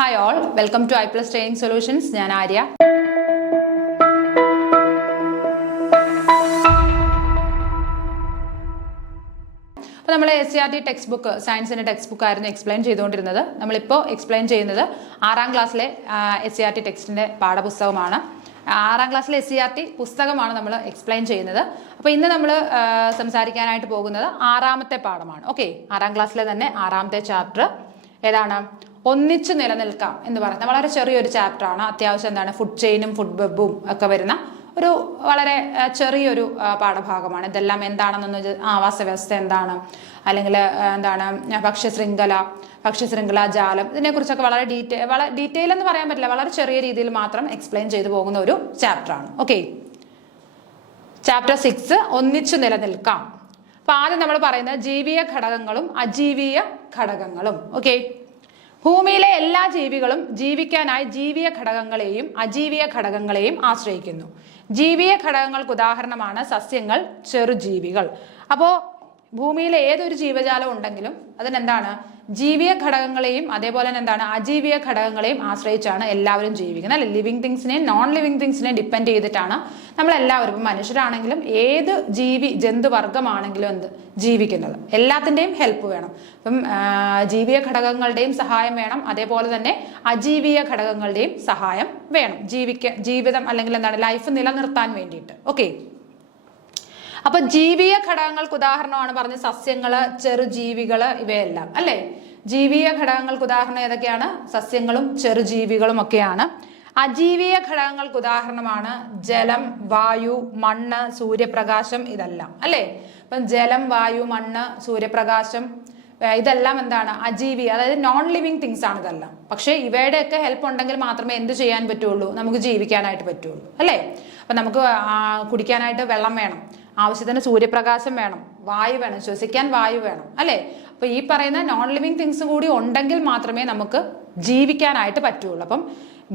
Hi all, welcome to I+ Training Solutions. ഞാൻ ആര്യ. അപ്പോൾ നമ്മൾ SCERT ടെക്സ്റ്റ് ബുക്ക് സയൻസിൻ്റെ ടെക്സ്റ്റ് ബുക്ക് ആയിരുന്നു എക്സ്പ്ലെയിൻ ചെയ്തുകൊണ്ടിരുന്നത്. നമ്മളിപ്പോൾ എക്സ്പ്ലെയിൻ ചെയ്യുന്നത് 6ാം ക്ലാസ്സിലെ SCERT ടെക്സ്റ്റിൻ്റെ പാഠപുസ്തകമാണ്. 6ാം ക്ലാസ്സിലെ SCERT പുസ്തകമാണ് നമ്മൾ എക്സ്പ്ലെയിൻ ചെയ്യുന്നത്. അപ്പോൾ ഇന്ന് നമ്മൾ സംസാരിക്കാനായിട്ട് പോകുന്നത് 6ാമത്തെ പാഠമാണ്. ഓക്കെ, 6ാം ക്ലാസ്സിലെ തന്നെ 6ാമത്തെ ചാപ്റ്റർ ഏതാണ്? ഒന്നിച്ചു നിലനിൽക്കാം എന്ന് പറയുന്ന വളരെ ചെറിയൊരു ചാപ്റ്ററാണ്. അത്യാവശ്യം എന്താണ് ഫുഡ് ചെയിനും ഫുഡ് വെബും ഒക്കെ വരുന്ന ഒരു വളരെ ചെറിയൊരു പാഠഭാഗമാണ്. ഇതെല്ലാം എന്താണെന്നൊന്ന് ആവാസ വ്യവസ്ഥ എന്താണ്, അല്ലെങ്കിൽ എന്താണ് ഭക്ഷ്യശൃംഖല ജാലം, ഇതിനെക്കുറിച്ചൊക്കെ വളരെ ഡീറ്റെയിൽ എന്ന് പറയാൻ പറ്റില്ല, വളരെ ചെറിയ രീതിയിൽ മാത്രം എക്സ്പ്ലെയിൻ ചെയ്തു പോകുന്ന ഒരു ചാപ്റ്ററാണ്. ഓക്കെ, ചാപ്റ്റർ 6 ഒന്നിച്ചു നിലനിൽക്കാം. അപ്പൊ ആദ്യം നമ്മൾ പറയുന്നത് ജീവിയ ഘടകങ്ങളും അജീവീയ ഘടകങ്ങളും. ഓക്കെ, ഭൂമിയിലെ എല്ലാ ജീവികളും ജീവിക്കാനായി ജീവിയ ഘടകങ്ങളെയും അജീവിയ ഘടകങ്ങളെയും ആശ്രയിക്കുന്നു. ജീവിയ ഘടകങ്ങൾക്ക് ഉദാഹരണമാണ് സസ്യങ്ങൾ, ചെറുജീവികൾ. അപ്പോൾ ഭൂമിയിലെ ഏതൊരു ജീവജാലം ഉണ്ടെങ്കിലും അതിനെന്താണ് ജീവിയ ഘടകങ്ങളെയും അതേപോലെ തന്നെ എന്താണ് അജീവിയ ഘടകങ്ങളെയും ആശ്രയിച്ചാണ് എല്ലാവരും ജീവിക്കുന്നത്. അല്ലെ, ലിവിങ് തിങ്സിനെയും നോൺ ലിവിങ് തിങ്സിനെയും ഡിപ്പെൻഡ് ചെയ്തിട്ടാണ് നമ്മളെല്ലാവരും, ഇപ്പം മനുഷ്യരാണെങ്കിലും ഏത് ജന്തുവർഗമാണെങ്കിലും ജീവിക്കുന്നത്. എല്ലാത്തിൻ്റെയും ഹെൽപ്പ് വേണം. ഇപ്പം ജീവിയ ഘടകങ്ങളുടെയും സഹായം വേണം, അതേപോലെ തന്നെ അജീവിയ ഘടകങ്ങളുടെയും സഹായം വേണം ജീവിതം അല്ലെങ്കിൽ എന്താണ് ലൈഫ് നിലനിർത്താൻ വേണ്ടിയിട്ട്. ഓക്കെ, അപ്പൊ ജീവിയ ഘടകങ്ങൾക്ക് ഉദാഹരണമാണ് പറഞ്ഞ സസ്യങ്ങള്, ചെറുജീവികള്, ഇവയെല്ലാം അല്ലെ. ജീവിയ ഘടകങ്ങൾക്ക് ഉദാഹരണം ഏതൊക്കെയാണ്? സസ്യങ്ങളും ചെറുജീവികളും ഒക്കെയാണ്. അജീവിയ ഘടകങ്ങൾക്ക് ഉദാഹരണമാണ് ജലം, വായു, മണ്ണ്, സൂര്യപ്രകാശം, ഇതെല്ലാം അല്ലെ. ഇപ്പം ജലം, വായു, മണ്ണ്, സൂര്യപ്രകാശം ഇതെല്ലാം എന്താണ് അജീവിയ, അതായത് നോൺ ലിവിങ് തിങ്സ് ആണ് ഇതെല്ലാം. പക്ഷെ ഇവയുടെയൊക്കെ ഹെൽപ്പ് ഉണ്ടെങ്കിൽ മാത്രമേ എന്ത് ചെയ്യാൻ പറ്റുള്ളൂ, നമുക്ക് ജീവിക്കാനായിട്ട് പറ്റുള്ളൂ അല്ലേ. അപ്പൊ നമുക്ക് കുടിക്കാനായിട്ട് വെള്ളം വേണം, ആവശ്യത്തിന് സൂര്യപ്രകാശം വേണം, വായു വേണം, ശ്വസിക്കാൻ വായു വേണം അല്ലേ. അപ്പൊ ഈ പറയുന്ന നോൺ ലിവിങ് തിങ്സ് കൂടി ഉണ്ടെങ്കിൽ മാത്രമേ നമുക്ക് ജീവിക്കാനായിട്ട് പറ്റുള്ളൂ. അപ്പം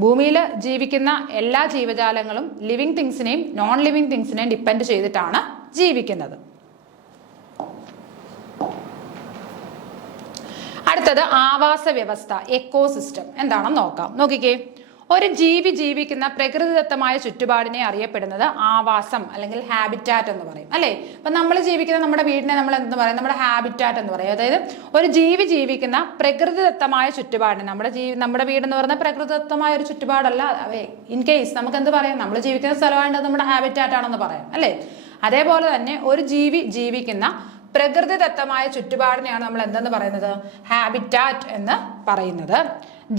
ഭൂമിയിൽ ജീവിക്കുന്ന എല്ലാ ജീവജാലങ്ങളും ലിവിങ് തിങ്സിനെയും നോൺ ലിവിങ് തിങ്സിനെയും ഡിപ്പെൻഡ് ചെയ്തിട്ടാണ് ജീവിക്കുന്നത്. അടുത്തത് ആവാസ വ്യവസ്ഥ, എക്കോസിസ്റ്റം എന്താണെന്ന് നോക്കാം. നോക്കിക്കേ, ഒരു ജീവിക്കുന്ന പ്രകൃതിദത്തമായ ചുറ്റുപാടിനെ അറിയപ്പെടുന്നത് ആവാസം അല്ലെങ്കിൽ ഹാബിറ്റാറ്റ് എന്ന് പറയും അല്ലെ. അപ്പൊ നമ്മൾ ജീവിക്കുന്ന നമ്മുടെ വീടിനെ നമ്മൾ എന്ത് പറയും? നമ്മുടെ ഹാബിറ്റാറ്റ് എന്ന് പറയും. അതായത് ഒരു ജീവിക്കുന്ന പ്രകൃതിദത്തമായ ചുറ്റുപാടിനെ, നമ്മുടെ വീട് എന്ന് പറയുന്ന പ്രകൃതിദത്തമായ ഒരു ചുറ്റുപാടല്ല. ഇൻ കേസ് നമുക്ക് എന്ത് പറയാം, നമ്മൾ ജീവിക്കുന്ന സ്ഥലമായിട്ട് നമ്മുടെ ഹാബിറ്റാറ്റ് ആണെന്ന് പറയാം അല്ലെ. അതേപോലെ തന്നെ ഒരു ജീവിക്കുന്ന പ്രകൃതിദത്തമായ ചുറ്റുപാടിനെയാണ് നമ്മൾ എന്തെന്ന് പറയുന്നത്? ഹാബിറ്റാറ്റ് എന്ന് പറയുന്നത്.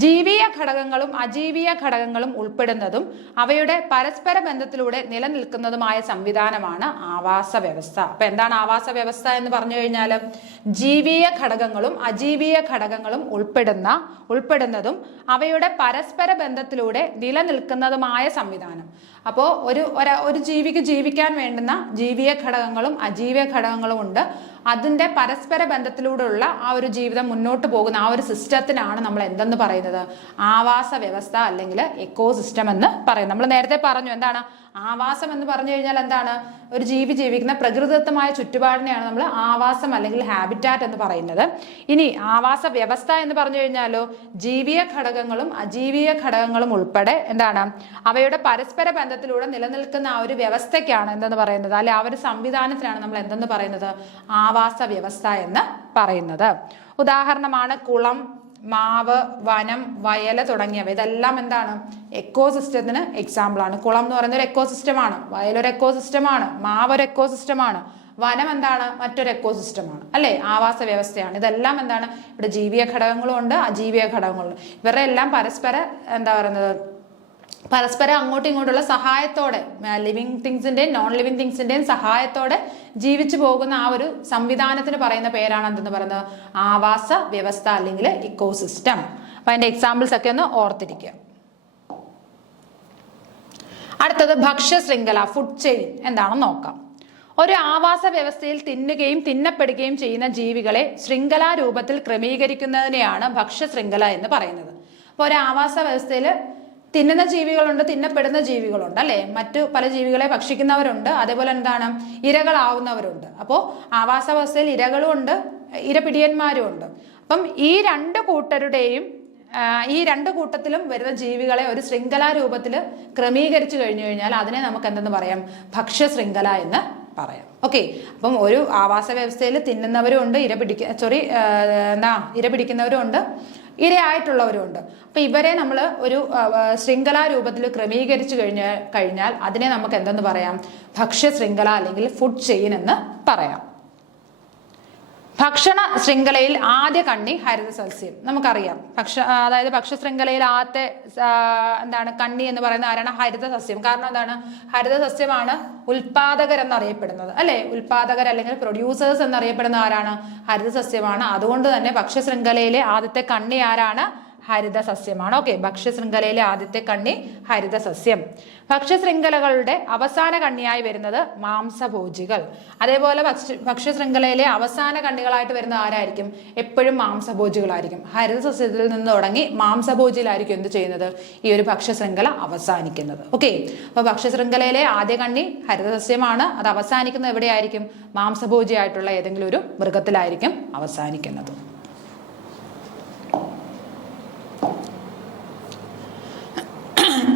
ജീവിയ ഘടകങ്ങളും അജീവിയ ഘടകങ്ങളും ഉൾപ്പെടുന്നതും അവയുടെ പരസ്പര ബന്ധത്തിലൂടെ നിലനിൽക്കുന്നതുമായ സംവിധാനമാണ് ആവാസ വ്യവസ്ഥ. അപ്പൊ എന്താണ് ആവാസ വ്യവസ്ഥ എന്ന് പറഞ്ഞു കഴിഞ്ഞാൽ? ജീവിയ ഘടകങ്ങളും അജീവിയ ഘടകങ്ങളും ഉൾപ്പെടുന്നതും അവയുടെ പരസ്പര ബന്ധത്തിലൂടെ നിലനിൽക്കുന്നതുമായ സംവിധാനം. അപ്പോൾ ഒരു ജീവിക്ക് ജീവിക്കാൻ വേണ്ടുന്ന ജീവിയ ഘടകങ്ങളും അജീവിയ ഘടകങ്ങളും ഉണ്ട്. അതിന്റെ പരസ്പര ബന്ധത്തിലൂടെയുള്ള ആ ഒരു ജീവിതം മുന്നോട്ട് പോകുന്ന ആ ഒരു സിസ്റ്റത്തിനാണ് നമ്മൾ എന്തെന്ന് പറയുന്നത്? ആവാസ വ്യവസ്ഥ അല്ലെങ്കിൽ എക്കോസിസ്റ്റം എന്ന് പറയും. നമ്മൾ നേരത്തെ പറഞ്ഞു എന്താണ് ആവാസം എന്ന് പറഞ്ഞു കഴിഞ്ഞാൽ എന്താണ്? ഒരു ജീവിക്കുന്ന പ്രകൃതിദത്തമായ ചുറ്റുപാടിനെയാണ് നമ്മൾ ആവാസം അല്ലെങ്കിൽ ഹാബിറ്റാറ്റ് എന്ന് പറയുന്നത്. ഇനി ആവാസ വ്യവസ്ഥ എന്ന് പറഞ്ഞു കഴിഞ്ഞാലോ ജീവിയ ഘടകങ്ങളും അജീവിയ ഘടകങ്ങളും ഉൾപ്പെടെ എന്താണ് അവയുടെ പരസ്പര ബന്ധത്തിലൂടെ നിലനിൽക്കുന്ന ആ ഒരു വ്യവസ്ഥയ്ക്കാണ് എന്തെന്ന് പറയുന്നത്, അല്ലെ ആ ഒരു സംവിധാനത്തിനാണ് നമ്മൾ എന്തെന്ന് പറയുന്നത്? ആവാസ വ്യവസ്ഥ എന്ന് പറയുന്നത്. ഉദാഹരണമാണ് കുളം, മാവ്, വനം, വയല് തുടങ്ങിയവ. ഇതെല്ലാം എന്താണ് എക്കോസിസ്റ്റത്തിന് എക്സാമ്പിൾ ആണ്. കുളം എന്ന് പറയുന്ന ഒരു എക്കോസിസ്റ്റമാണ്, വയലൊരു എക്കോസിസ്റ്റമാണ്, മാവ് ഒരു എക്കോസിസ്റ്റമാണ്, വനം എന്താണ് മറ്റൊരു എക്കോസിസ്റ്റമാണ് അല്ലെ, ആവാസ വ്യവസ്ഥയാണ്. ഇതെല്ലാം എന്താണ് ഇവിടെ ജീവിയ ഘടകങ്ങളും ഉണ്ട്, അജീവിയ ഘടകങ്ങളും ഉണ്ട്. ഇവരുടെ എല്ലാം പരസ്പരം അങ്ങോട്ടും ഇങ്ങോട്ടുള്ള സഹായത്തോടെ, ലിവിങ് തിങ്സിന്റെയും നോൺ ലിവിങ് തിങ്സിന്റെയും സഹായത്തോടെ ജീവിച്ചു പോകുന്ന ആ ഒരു സംവിധാനത്തിന് പറയുന്ന പേരാണ് എന്തെന്ന് പറയുന്നത്? ആവാസ വ്യവസ്ഥ അല്ലെങ്കിൽ ഇക്കോസിസ്റ്റം. അപ്പൊ അതിന്റെ എക്സാമ്പിൾസ് ഒക്കെ ഒന്ന് ഓർത്തിരിക്കുക. അടുത്തത് ഭക്ഷ്യശൃംഖല, ഫുഡ് ചെയിൻ എന്താണെന്ന് നോക്കാം. ഒരു ആവാസ വ്യവസ്ഥയിൽ തിന്നുകയും തിന്നപ്പെടുകയും ചെയ്യുന്ന ജീവികളെ ശൃംഖലാ രൂപത്തിൽ ക്രമീകരിക്കുന്നതിനെയാണ് ഭക്ഷ്യശൃംഖല എന്ന് പറയുന്നത്. അപ്പോൾ ഒരു ആവാസ വ്യവസ്ഥയിൽ തിന്നുന്ന ജീവികളുണ്ട്, തിന്നപ്പെടുന്ന ജീവികളുണ്ട് അല്ലെ. മറ്റു പല ജീവികളെ ഭക്ഷിക്കുന്നവരുണ്ട്, അതേപോലെ എന്താണ് ഇരകളാവുന്നവരുണ്ട്. അപ്പോൾ ആവാസ വ്യവസ്ഥയിൽ ഇരകളും ഉണ്ട്, ഇരപിടിയന്മാരും ഉണ്ട്. അപ്പം ഈ രണ്ട് കൂട്ടരുടെയും ഈ രണ്ട് കൂട്ടത്തിലും വരുന്ന ജീവികളെ ഒരു ശൃംഖലാ രൂപത്തിൽ ക്രമീകരിച്ചു കഴിഞ്ഞു കഴിഞ്ഞാൽ അതിനെ നമുക്ക് എന്തെന്ന് പറയാം? ഭക്ഷ്യ ശൃംഖല എന്ന് പറയാം. ഓക്കെ, അപ്പം ഒരു ആവാസ വ്യവസ്ഥയിൽ തിന്നുന്നവരും ഉണ്ട്, ഇര പിടിക്കുന്നവരും ഉണ്ട്, ഇരയായിട്ടുള്ളവരും ഉണ്ട്. അപ്പൊ ഇവരെ നമ്മൾ ഒരു ശൃംഖലാ രൂപത്തിൽ ക്രമീകരിച്ചു കഴിഞ്ഞാൽ അതിനെ നമുക്ക് എന്തെന്ന് പറയാം? ഭക്ഷ്യ ശൃംഖല അല്ലെങ്കിൽ ഫുഡ് ചെയിൻ എന്ന് പറയാം. ഭക്ഷണ ശൃംഖലയിൽ ആദ്യ കണ്ണി ഹരിതസസ്യം. നമുക്കറിയാം അതായത് ഭക്ഷ്യ ശൃംഖലയിൽ ആദ്യത്തെ കണ്ണി എന്ന് പറയുന്ന ആരാണ്? ഹരിതസസ്യം. കാരണം എന്താണ്? ഹരിതസസ്യമാണ് ഉൽപാദകർ എന്നറിയപ്പെടുന്നത്, അല്ലെ? ഉൽപാദകർ അല്ലെങ്കിൽ പ്രൊഡ്യൂസേഴ്സ് എന്നറിയപ്പെടുന്ന ആരാണ്? ഹരിതസസ്യമാണ്. അതുകൊണ്ട് തന്നെ ഭക്ഷ്യ ശൃംഖലയിലെ ആദ്യത്തെ കണ്ണി ആരാണ്? ഹരിതസസ്യമാണ്. ഓക്കെ, ഭക്ഷ്യശൃംഖലയിലെ ആദ്യത്തെ കണ്ണി ഹരിതസസ്യം. ഭക്ഷ്യശൃംഖലകളുടെ അവസാന കണ്ണിയായി വരുന്നത് മാംസഭോജികൾ. അതേപോലെ ഭക്ഷ്യശൃംഖലയിലെ അവസാന കണ്ണികളായിട്ട് വരുന്ന ആരായിരിക്കും? എപ്പോഴും മാംസഭോജികളായിരിക്കും. ഹരിതസസ്യത്തിൽ നിന്ന് തുടങ്ങി മാംസഭോജിയിലായിരിക്കും എന്ത് ചെയ്യുന്നത്? ഈ ഒരു ഭക്ഷ്യശൃംഖല അവസാനിക്കുന്നത്. ഓക്കെ, അപ്പൊ ഭക്ഷ്യശൃംഖലയിലെ ആദ്യ കണ്ണി ഹരിതസസ്യമാണ്. അത് അവസാനിക്കുന്നത് എവിടെയായിരിക്കും? മാംസഭോജിയായിട്ടുള്ള ഏതെങ്കിലും ഒരു മൃഗത്തിലായിരിക്കും അവസാനിക്കുന്നത്.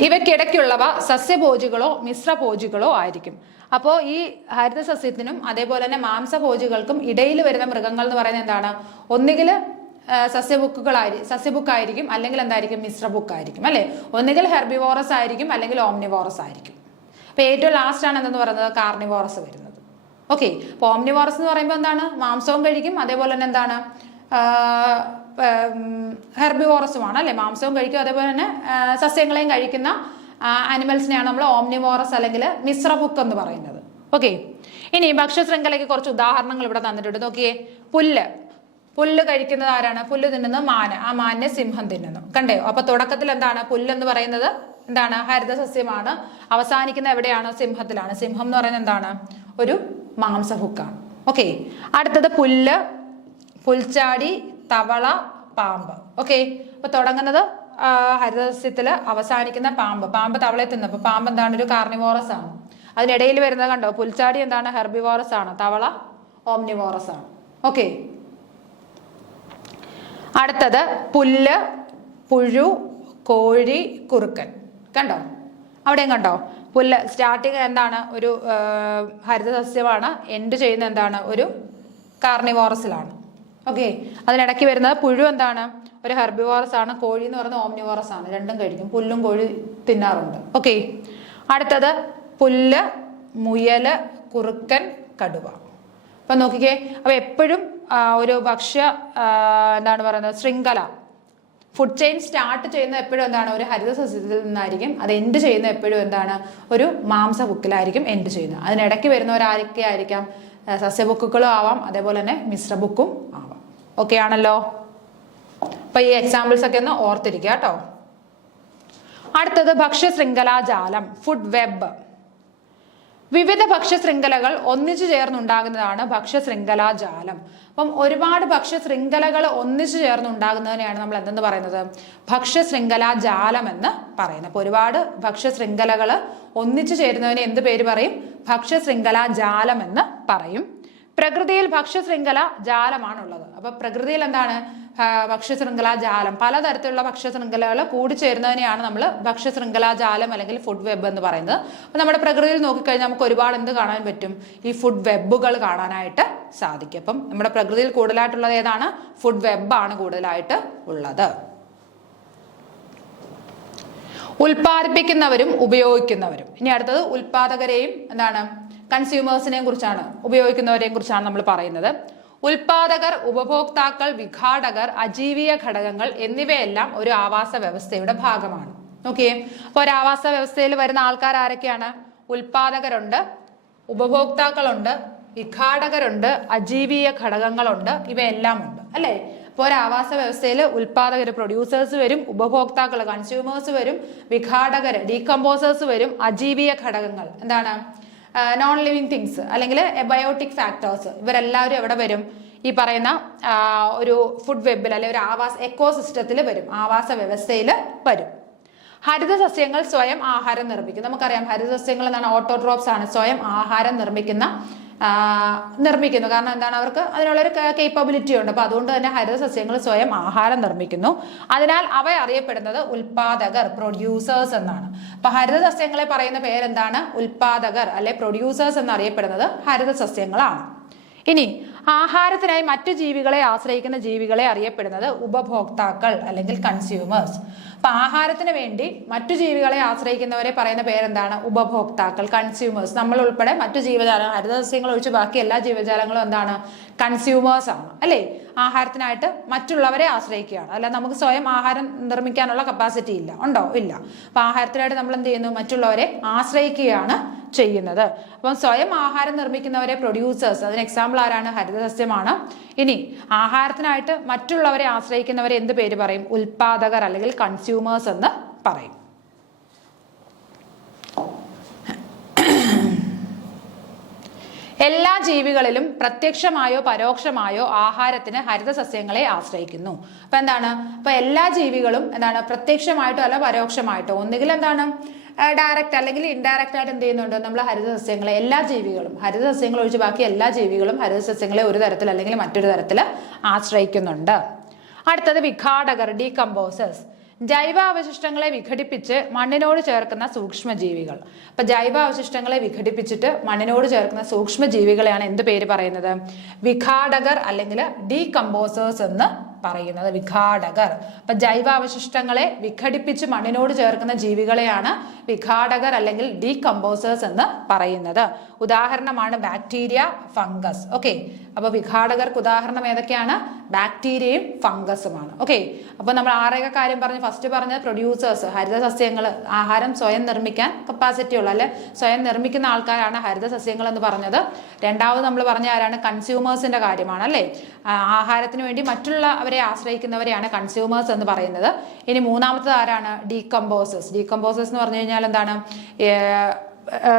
ഇവയ്ക്കിടയ്ക്കുള്ളവ സസ്യഭോജികളോ മിശ്രഭോജികളോ ആയിരിക്കും. അപ്പോൾ ഈ ഹരിതസസ്യത്തിനും അതേപോലെ തന്നെ മാംസഭോജികൾക്കും ഇടയിൽ വരുന്ന മൃഗങ്ങൾ എന്ന് പറയുന്നത് എന്താണ്? ഒന്നുകിൽ സസ്യബുക്കായിരിക്കും, അല്ലെങ്കിൽ എന്തായിരിക്കും? മിശ്രബുക്കായിരിക്കും, അല്ലെ? ഒന്നുകിൽ ഹെർബിവോറസ് ആയിരിക്കും, അല്ലെങ്കിൽ ഓംനിവോറസ് ആയിരിക്കും. അപ്പൊ ഏറ്റവും ലാസ്റ്റ് ആണ് എന്തെന്ന് പറയുന്നത്? കാർണിവോറസ് വരുന്നത്. ഓക്കെ, അപ്പൊ ഓംനിവോറസ് എന്ന് പറയുമ്പോൾ എന്താണ്? മാംസവും കഴിക്കും, അതേപോലെ തന്നെ എന്താണ്? ഹെർബിവോറസുമാണ്, അല്ലെ? മാംസവും കഴിക്കും, അതേപോലെ തന്നെ സസ്യങ്ങളെയും കഴിക്കുന്ന ആനിമൽസിനെയാണ് നമ്മൾ ഓംനിവോറസ് അല്ലെങ്കിൽ മിശ്രബുക്ക് എന്ന് പറയുന്നത്. ഓക്കെ, ഇനി ഭക്ഷ്യശൃംഖലയ്ക്ക് കുറച്ച് ഉദാഹരണങ്ങൾ ഇവിടെ തന്നിട്ടുണ്ട്. നോക്കിയേ, പുല്ല് കഴിക്കുന്നത് ആരാണ്? പുല്ല് തിന്നുന്നത് മാന്. ആ മാനിനെ സിംഹം തിന്നുന്നു. കണ്ടോ? അപ്പൊ തുടക്കത്തിൽ എന്താണ്? പുല്ലെന്ന് പറയുന്നത് എന്താണ്? ഹരിതസസ്യമാണ്. അവസാനിക്കുന്ന എവിടെയാണ്? സിംഹത്തിലാണ്. സിംഹം എന്ന് പറയുന്നത് എന്താണ്? ഒരു മാംസഭുക്കാണ്. ഓക്കെ, അടുത്തത് പുല്ല്, പുൽച്ചാടി, തവള, പാമ്പ്. ഓക്കെ, അപ്പൊ തുടങ്ങുന്നത് ഹരിതസസ്യത്തില്, അവസാനിക്കുന്ന പാമ്പ് തവളയെ തിന്നപ്പോ പാമ്പ് എന്താണ്? ഒരു കാർണിവോറസ് ആണ്. അതിനിടയിൽ വരുന്നത് കണ്ടോ? പുൽച്ചാടി എന്താണ്? ഹെർബിവോറസ് ആണ്. തവള ഓംനിവോറസ് ആണ്. ഓക്കെ, അടുത്തത് പുല്ല്, പുഴു, കോഴി, കുറുക്കൻ. കണ്ടോ? അവിടെയും കണ്ടോ? പുല്ല് സ്റ്റാർട്ടിങ് എന്താണ്? ഒരു ഹരിതസസ്യമാണ്. എൻഡ് ചെയ്യുന്ന എന്താണ്? ഒരു കാർണിവോറസിലാണ്. ഓക്കെ, അതിനിടയ്ക്ക് വരുന്നത് പുഴു എന്താണ്? ഒരു ഹെർബിവോറസ് ആണ്. കോഴി എന്ന് പറയുന്നത് ഓംനിവോറസ് ആണ്. രണ്ടും കഴിക്കും. പുല്ലും കോഴി തിന്നാറുണ്ട്. ഓക്കെ, അടുത്തത് പുല്ല്, മുയല്, കുറുക്കൻ, കടുവ. അപ്പൊ നോക്കിക്കേ, അപ്പൊ എപ്പോഴും ഒരു ഭക്ഷ്യ ശൃംഖല, ഫുഡ് ചെയിൻ സ്റ്റാർട്ട് ചെയ്യുന്ന എപ്പോഴും എന്താണ്? ഒരു ഹരിതസസ്യത്തിൽ നിന്നായിരിക്കും. അത് എൻഡ് ചെയ്യുന്ന എപ്പോഴും എന്താണ്? ഒരു മാംസബുക്കിലായിരിക്കും എൻഡ് ചെയ്യുന്നത്. അതിനിടയ്ക്ക് വരുന്നവരാരൊക്കെ ആയിരിക്കാം? സസ്യബുക്കുകളും ആവാം, അതേപോലെ തന്നെ മിശ്രബുക്കും ആവാം. ഓക്കെ ആണല്ലോ? അപ്പൊ ഈ എക്സാമ്പിൾസ് ഒക്കെ ഒന്ന് ഓർത്തിരിക്കുക കേട്ടോ. അടുത്തത് ഭക്ഷ്യശൃംഖലാജാലം, ഫുഡ് വെബ്. വിവിധ ഭക്ഷ്യശൃംഖലകൾ ഒന്നിച്ചു ചേർന്നുണ്ടാകുന്നതാണ് ഭക്ഷ്യശൃംഖലാജാലം. അപ്പം ഒരുപാട് ഭക്ഷ്യശൃംഖലകൾ ഒന്നിച്ചു ചേർന്നുണ്ടാകുന്നതിനെയാണ് നമ്മൾ എന്തെന്ന് പറയുന്നത്? ഭക്ഷ്യശൃംഖലാജാലം എന്ന് പറയുന്നത്. അപ്പൊ ഒരുപാട് ഭക്ഷ്യശൃംഖലകൾ ഒന്നിച്ചു ചേരുന്നതിന് എന്ത് പേര് പറയും? ഭക്ഷ്യശൃംഖലാജാലം എന്ന് പറയും. പ്രകൃതിയിൽ ഭക്ഷ്യശൃംഖല ജാലമാണുള്ളത്. അപ്പൊ പ്രകൃതിയിൽ എന്താണ്? ഭക്ഷ്യശൃംഖലാജാലം, പലതരത്തിലുള്ള ഭക്ഷ്യശൃംഖലകൾ കൂടിച്ചേരുന്നതിനെയാണ് നമ്മൾ ഭക്ഷ്യശൃംഖലാജാലം അല്ലെങ്കിൽ ഫുഡ് വെബ് എന്ന് പറയുന്നത്. അപ്പൊ നമ്മുടെ പ്രകൃതിയിൽ നോക്കിക്കഴിഞ്ഞാൽ നമുക്ക് ഒരുപാട് എന്ത് കാണാൻ പറ്റും? ഈ ഫുഡ് വെബുകൾ കാണാനായിട്ട് സാധിക്കും. അപ്പം നമ്മുടെ പ്രകൃതിയിൽ കൂടുതലായിട്ടുള്ളത് ഏതാണ്? ഫുഡ് വെബാണ് കൂടുതലായിട്ട് ഉള്ളത്. ഉൽപ്പാദിപ്പിക്കുന്നവരും ഉപയോഗിക്കുന്നവരും. ഇനി അടുത്തത് ഉൽപാദകരെയും കൺസ്യൂമേഴ്സിനെയും കുറിച്ചാണ്, ഉപയോഗിക്കുന്നവരെയും കുറിച്ചാണ് നമ്മൾ പറയുന്നത്. ഉൽപാദകർ, ഉപഭോക്താക്കൾ, വിഘാടകർ, അജീവീയ ഘടകങ്ങൾ എന്നിവയെല്ലാം ഒരു ആവാസ വ്യവസ്ഥയുടെ ഭാഗമാണ്. നോക്കിയേ, അപ്പൊ ഒരു ആവാസ വ്യവസ്ഥയിൽ വരുന്ന ആൾക്കാർ ആരൊക്കെയാണ്? ഉൽപാദകരുണ്ട്, ഉപഭോക്താക്കളുണ്ട്, വിഘാടകരുണ്ട്, അജീവീയ ഘടകങ്ങളുണ്ട്, ഇവയെല്ലാം ഉണ്ട്, അല്ലേ? അപ്പോൾ ഒരു ആവാസ വ്യവസ്ഥയിൽ ഉൽപാദകർ, പ്രൊഡ്യൂസേഴ്സ് വരും, ഉപഭോക്താക്കൾ, കൺസ്യൂമേഴ്സ് വരും, വിഘാടകർ, ഡീകമ്പോസേഴ്സ് വരും, അജീവീയ ഘടകങ്ങൾ നോൺ ലിവിങ് തിങ്സ് അല്ലെങ്കിൽ എബയോട്ടിക് ഫാക്ടേഴ്സ്, ഇവരെല്ലാവരും എവിടെ വരും? ഈ പറയുന്ന ഒരു ഫുഡ് വെബിൽ അല്ലെങ്കിൽ ഒരു ആവാസ എക്കോസിസ്റ്റത്തിൽ വരും, ആവാസ വ്യവസ്ഥയിൽ വരും. ഹരിതസസ്യങ്ങൾ സ്വയം ആഹാരം നിർമ്മിക്കും. നമുക്കറിയാം ഹരിതസസ്യങ്ങൾ ഓട്ടോട്രോപ്സ് ആണ്, സ്വയം ആഹാരം നിർമ്മിക്കുന്ന നിർമ്മിക്കുന്നു. കാരണം എന്താണ്, അവർക്ക് അതിനുള്ളൊരു കേപ്പബിലിറ്റി ഉണ്ട്. അപ്പോൾ അതുകൊണ്ട് തന്നെ ഹരിതസസ്യങ്ങൾ സ്വയം ആഹാരം നിർമ്മിക്കുന്നു. അതിനാൽ അവ അറിയപ്പെടുന്നത് ഉൽപാദകർ, പ്രൊഡ്യൂസേഴ്സ് എന്നാണ്. അപ്പൊ ഹരിതസസ്യങ്ങളെ പറയുന്ന പേരെന്താണ്? ഉൽപാദകർ അല്ലെ പ്രൊഡ്യൂസേഴ്സ് എന്നറിയപ്പെടുന്നത് ഹരിതസസ്യങ്ങളാണ്. ഇനി ആഹാരത്തിനായി മറ്റു ജീവികളെ ആശ്രയിക്കുന്ന ജീവികളെ അറിയപ്പെടുന്നത് ഉപഭോക്താക്കൾ അല്ലെങ്കിൽ കൺസ്യൂമേഴ്സ്. അപ്പൊ ആഹാരത്തിന് വേണ്ടി മറ്റു ജീവികളെ ആശ്രയിക്കുന്നവരെ പറയുന്ന പേരെന്താണ്? ഉപഭോക്താക്കൾ, കൺസ്യൂമേഴ്സ്. നമ്മൾ ഉൾപ്പെടെ മറ്റു ജീവജാലങ്ങൾ, ഹരിതസസ്യങ്ങൾ ഒഴിച്ച് ബാക്കി എല്ലാ ജീവജാലങ്ങളും എന്താണ്? കൺസ്യൂമേഴ്സ് ആണ് അല്ലേ? ആഹാരത്തിനായിട്ട് മറ്റുള്ളവരെ ആശ്രയിക്കുകയാണ്. അല്ല, നമുക്ക് സ്വയം ആഹാരം നിർമ്മിക്കാനുള്ള കപ്പാസിറ്റി ഇല്ല. ഉണ്ടോ? ഇല്ല. അപ്പൊ ആഹാരത്തിനായിട്ട് നമ്മൾ എന്ത് ചെയ്യുന്നു? മറ്റുള്ളവരെ ആശ്രയിക്കുകയാണ് ചെയ്യുന്നത്. അപ്പം സ്വയം ആഹാരം നിർമ്മിക്കുന്നവരെ പ്രൊഡ്യൂസേഴ്സ്, അതിന് എക്സാമ്പിൾ ആരാണ്? ഹരിതസസ്യമാണ്. ഇനി ആഹാരത്തിനായിട്ട് മറ്റുള്ളവരെ ആശ്രയിക്കുന്നവരെ എന്ത് പേര് പറയും? ഉൽപാദകർ അല്ലെങ്കിൽ കൺസ്യൂമേഴ്സ് എന്ന് പറയും. എല്ലാ ജീവികളിലും പ്രത്യക്ഷമായോ പരോക്ഷമായോ ആഹാരത്തിന് ഹരിതസസ്യങ്ങളെ ആശ്രയിക്കുന്നു. അപ്പൊ എന്താണ്? അപ്പൊ എല്ലാ ജീവികളും എന്താണ്? പ്രത്യക്ഷമായിട്ടോ അല്ല പരോക്ഷമായിട്ടോ, ഒന്നുകിൽ എന്താണ് ഡയറക്റ്റ് അല്ലെങ്കിൽ ഇൻഡയറക്റ്റ് ആയിട്ട് എന്ത് ചെയ്യുന്നുണ്ട്? നമ്മൾ ഹരിതസസ്യങ്ങളെ, എല്ലാ ജീവികളും, ഹരിതസസ്യങ്ങൾ ഒഴിച്ച് ബാക്കി എല്ലാ ജീവികളും ഹരിതസസ്യങ്ങളെ ഒരു തരത്തിൽ അല്ലെങ്കിൽ മറ്റൊരു തരത്തിൽ ആശ്രയിക്കുന്നുണ്ട്. അടുത്തത് വിഘാടകർ, ഡീകമ്പോസേഴ്സ്. ജൈവാവശിഷ്ടങ്ങളെ വിഘടിപ്പിച്ച് മണ്ണിനോട് ചേർക്കുന്ന സൂക്ഷ്മജീവികൾ. അപ്പൊ ജൈവാവശിഷ്ടങ്ങളെ വിഘടിപ്പിച്ചിട്ട് മണ്ണിനോട് ചേർക്കുന്ന സൂക്ഷ്മജീവികളെയാണ് എന്ത് പേര് പറയുന്നത്? വിഘാടകർ അല്ലെങ്കിൽ ഡീകമ്പോസേഴ്സ് എന്ന് പറയുന്നത്. വിഘാടകർ. അപ്പൊ ജൈവാവശിഷ്ടങ്ങളെ വിഘടിപ്പിച്ച് മണ്ണിനോട് ചേർക്കുന്ന ജീവികളെയാണ് വിഘാടകർ അല്ലെങ്കിൽ ഡീകമ്പോസേഴ്സ് എന്ന് പറയുന്നത്. ഉദാഹരണമാണ് ബാക്ടീരിയ, ഫംഗസ്. ഓക്കെ, അപ്പൊ വിഘാടകർക്ക് ഉദാഹരണം ഏതൊക്കെയാണ്? ബാക്ടീരിയയും ഫംഗസുമാണ്. ഓക്കെ, അപ്പൊ നമ്മൾ ആറേക കാര്യം പറഞ്ഞു. ഫസ്റ്റ് പറഞ്ഞത് പ്രൊഡ്യൂസേഴ്സ്, ഹരിതസസ്യങ്ങൾ, ആഹാരം സ്വയം നിർമ്മിക്കാൻ കപ്പാസിറ്റി ഉള്ള അല്ലെ സ്വയം നിർമ്മിക്കുന്ന ആൾക്കാരാണ് ഹരിതസസ്യങ്ങൾ എന്ന് പറഞ്ഞത്. രണ്ടാമത് നമ്മൾ പറഞ്ഞ ആരാണ്? കൺസ്യൂമേഴ്സിന്റെ കാര്യമാണ് അല്ലെ. ആഹാരത്തിന് വേണ്ടി മറ്റുള്ള അവരെ ആശ്രയിക്കുന്നവരെയാണ് കൺസ്യൂമേഴ്സ് എന്ന് പറയുന്നത്. ഇനി മൂന്നാമത്തത് ആരാണ്? ഡീകമ്പോസേഴ്സ്. ഡീകമ്പോസേഴ്സ് എന്ന് പറഞ്ഞു കഴിഞ്ഞാൽ എന്താണ്?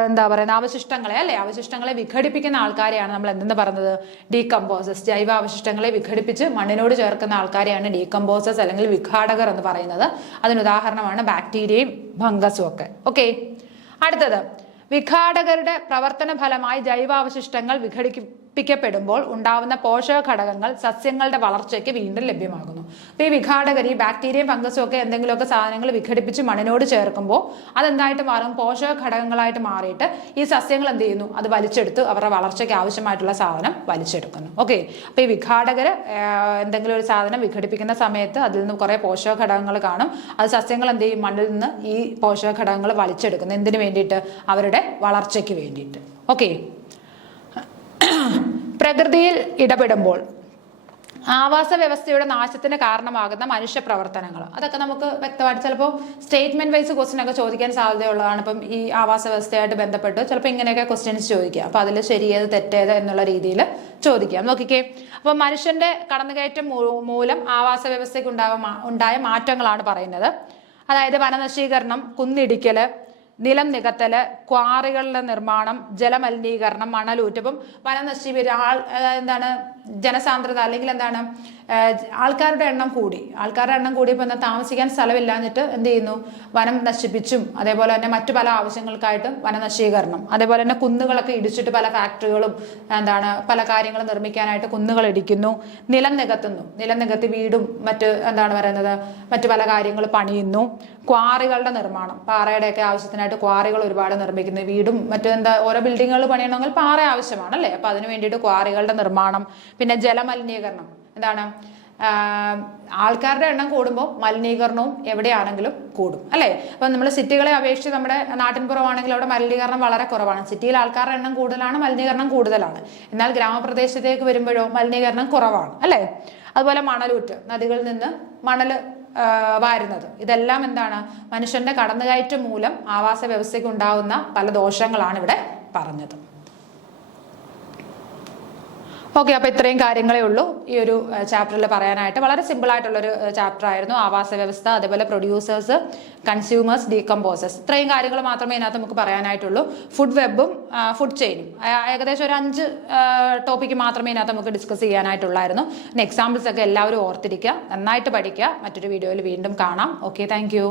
എന്താ പറയുന്നത്? അവശിഷ്ടങ്ങളെ അല്ലെ, അവശിഷ്ടങ്ങളെ വിഘടിപ്പിക്കുന്ന ആൾക്കാരെയാണ് നമ്മൾ എന്തെന്ന് പറഞ്ഞത്? ഡീകമ്പോസേഴ്സ്. ജൈവാവശിഷ്ടങ്ങളെ വിഘടിപ്പിച്ച് മണ്ണിനോട് ചേർക്കുന്ന ആൾക്കാരെയാണ് ഡീകമ്പോസേഴ്സ് അല്ലെങ്കിൽ വിഘാടകർ എന്ന് പറയുന്നത്. അതിന് ഉദാഹരണമാണ് ബാക്ടീരിയയും ഫംഗസും ഒക്കെ. ഓക്കെ, അടുത്തത് വിഘാടകരുടെ പ്രവർത്തന ഫലമായി ജൈവാവശിഷ്ടങ്ങൾ വിഘടിപ്പിക്കപ്പെടുമ്പോൾ ഉണ്ടാവുന്ന പോഷക ഘടകങ്ങൾ സസ്യങ്ങളുടെ വളർച്ചയ്ക്ക് വീണ്ടും ലഭ്യമാകുന്നു. അപ്പൊ ഈ വിഘാടകർ, ഈ ബാക്ടീരിയയും ഫംഗസും ഒക്കെ എന്തെങ്കിലുമൊക്കെ സാധനങ്ങൾ വിഘടിപ്പിച്ച് മണ്ണിനോട് ചേർക്കുമ്പോൾ അതെന്തായിട്ട് മാറും? പോഷക ഘടകങ്ങളായിട്ട് മാറിയിട്ട് ഈ സസ്യങ്ങൾ എന്ത് ചെയ്യുന്നു? അത് വലിച്ചെടുത്ത് അവരുടെ വളർച്ചയ്ക്ക് ആവശ്യമായിട്ടുള്ള സാധനം വലിച്ചെടുക്കുന്നു. ഓക്കെ, അപ്പൊ ഈ വിഘാടകർ എന്തെങ്കിലും ഒരു സാധനം വിഘടിപ്പിക്കുന്ന സമയത്ത് അതിൽ നിന്ന് കുറെ പോഷക ഘടകങ്ങൾ കാണും. അത് സസ്യങ്ങൾ എന്ത് ചെയ്യും? മണ്ണിൽ നിന്ന് ഈ പോഷക ഘടകങ്ങൾ വലിച്ചെടുക്കുന്നു. എന്തിനു വേണ്ടിയിട്ട്? അവരുടെ വളർച്ചയ്ക്ക് വേണ്ടിയിട്ട്. ഓക്കെ, പ്രകൃതിയിൽ ഇടപെടുമ്പോൾ ആവാസ വ്യവസ്ഥയുടെ നാശത്തിന് കാരണമാകുന്ന മനുഷ്യ പ്രവർത്തനങ്ങൾ, അതൊക്കെ നമുക്ക് വ്യക്തമായിട്ട് ചിലപ്പോൾ സ്റ്റേറ്റ്മെന്റ് വൈസ് ക്വസ്റ്റ്യൻ ഒക്കെ ചോദിക്കാൻ സാധ്യതയുള്ളതാണ്. ഇപ്പം ഈ ആവാസ വ്യവസ്ഥയായിട്ട് ബന്ധപ്പെട്ട് ചിലപ്പോൾ ഇങ്ങനെയൊക്കെ ക്വസ്റ്റ്യൻസ് ചോദിക്കുക. അപ്പൊ അതിൽ ശരിയേത് തെറ്റേത് എന്നുള്ള രീതിയിൽ ചോദിക്കാം. നോക്കിക്കേ, അപ്പൊ മനുഷ്യന്റെ കടന്നുകയറ്റം മൂലം ആവാസ വ്യവസ്ഥയ്ക്ക് ഉണ്ടായ മാറ്റങ്ങളാണ് പറയുന്നത്. അതായത് വനനശീകരണം, കുന്നിടിക്കല്, നിലം നികത്തല്, ക്വാറികളുടെ നിർമ്മാണം, ജലമലിനീകരണം, മണലൂറ്റ്. ഇപ്പം വനം എന്താണ് ജനസാന്ദ്രത അല്ലെങ്കിൽ എന്താണ് ആൾക്കാരുടെ എണ്ണം കൂടിയപ്പോൾ എന്താ താമസിക്കാൻ സ്ഥലമില്ലാഞ്ഞിട്ട് എന്ത് ചെയ്യുന്നു? വനം നശിപ്പിച്ചും അതേപോലെ തന്നെ മറ്റു പല ആവശ്യങ്ങൾക്കായിട്ടും വനനശീകരണം. അതേപോലെ തന്നെ കുന്നുകളൊക്കെ ഇടിച്ചിട്ട് പല ഫാക്ടറികളും എന്താണ് പല കാര്യങ്ങളും നിർമ്മിക്കാനായിട്ട് കുന്നുകൾ ഇടിക്കുന്നു. നിലം നികത്തി വീടും എന്താണ് പറയുന്നത് മറ്റു പല കാര്യങ്ങൾ പണിയുന്നു. ക്വാറികളുടെ നിർമ്മാണം, പാറയുടെയൊക്കെ ആവശ്യത്തിനായിട്ട് ക്വാറികൾ ഒരുപാട് നിർമ്മിക്കുന്നു. വീടും ഓരോ ബിൽഡിങ്ങുകൾ പണിയണമെങ്കിൽ പാറ ആവശ്യമാണ് അല്ലേ. അപ്പൊ അതിനു വേണ്ടിയിട്ട് ക്വാറികളുടെ നിർമ്മാണം. പിന്നെ ജലമലിനീകരണം, എന്താണ് ആൾക്കാരുടെ എണ്ണം കൂടുമ്പോൾ മലിനീകരണവും എവിടെയാണെങ്കിലും കൂടും അല്ലേ. അപ്പൊ നമ്മൾ സിറ്റികളെ അപേക്ഷിച്ച് നമ്മുടെ നാട്ടിൻപുറമാണെങ്കിൽ അവിടെ മലിനീകരണം വളരെ കുറവാണ്. സിറ്റിയിൽ ആൾക്കാരുടെ എണ്ണം കൂടുതലാണ്, മലിനീകരണം കൂടുതലാണ്. എന്നാൽ ഗ്രാമപ്രദേശത്തേക്ക് വരുമ്പോഴോ മലിനീകരണം കുറവാണ് അല്ലേ. അതുപോലെ മണലൂറ്റ്, നദികളിൽ നിന്ന് മണൽ വാരുന്നത്, ഇതെല്ലാം എന്താണ് മനുഷ്യന്റെ കടന്നുകയറ്റം മൂലം ആവാസ വ്യവസ്ഥയ്ക്ക് ഉണ്ടാകുന്ന പല ദോഷങ്ങളാണ് ഇവിടെ പറഞ്ഞത്. ഓക്കെ, അപ്പൊ ഇത്രയും കാര്യങ്ങളേ ഉള്ളൂ ഈ ഒരു ചാപ്റ്ററിൽ പറയാനായിട്ട്. വളരെ സിമ്പിൾ ആയിട്ടുള്ളൊരു ചാപ്റ്റർ ആയിരുന്നു. ആവാസ വ്യവസ്ഥ, അതേപോലെ പ്രൊഡ്യൂസേഴ്സ്, കൺസ്യൂമേഴ്സ്, ഡീകമ്പോസേഴ്സ്, ഇത്രയും കാര്യങ്ങൾ മാത്രമേ ഇതിനകത്ത് നമുക്ക് പറയാനായിട്ടുള്ളൂ. ഫുഡ് വെബും ഫുഡ് ചെയിനും ഏകദേശം ഒരു 5 ടോപ്പിക്ക് മാത്രമേ ഇതിനകത്ത് നമുക്ക് ഡിസ്കസ് ചെയ്യാനായിട്ടുള്ളായിരുന്നു. പിന്നെ എക്സാമ്പിൾസ് ഒക്കെ എല്ലാവരും ഓർത്തിരിക്കുക, നന്നായിട്ട് പഠിക്കുക. മറ്റൊരു വീഡിയോയിൽ വീണ്ടും കാണാം. Okay, thank you.